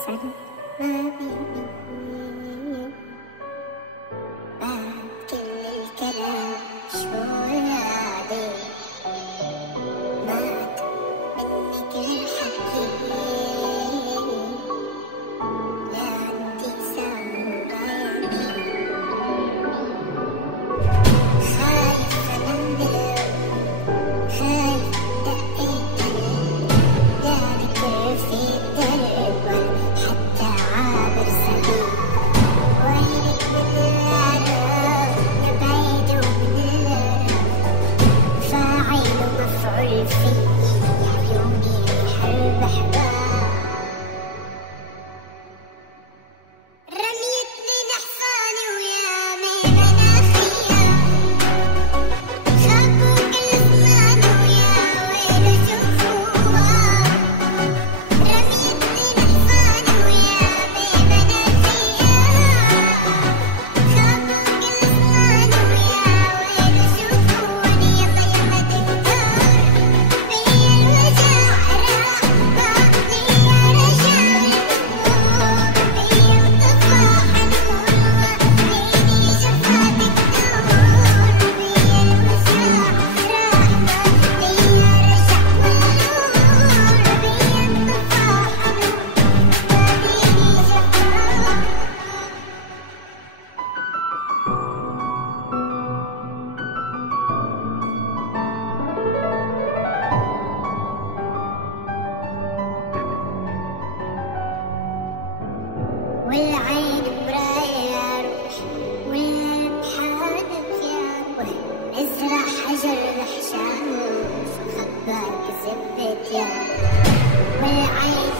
أحسن ما بيني بعد كل الكلام شوي عليه مات منك الحكي لا عندي سامع خايف أنام خايف دقيت لا ذكر في الدرب حتى عابر سبيل وينك من العالم يا بعيد ومن الغرام فاعل ومفعول فيه عيوني حرب أحباب رميتني نحفاني ويا مناخية خافوا كل زمان ويا ويلو شوفوها رميتني نحفاني ويا مناخية خافوا كل زمان ويا ويلو شوفوني يلا يلا دكتور بيا الوجع راح بعطني يا رجال النور بيا وطفى حنون عيني شفاتك نور بيا الوجع راح بعطني يا رجع نور بيا وطفى والعين مراية يا روح والقلب حالف يا روح ازرع حجر الأحشام خباك زبدة يا والعين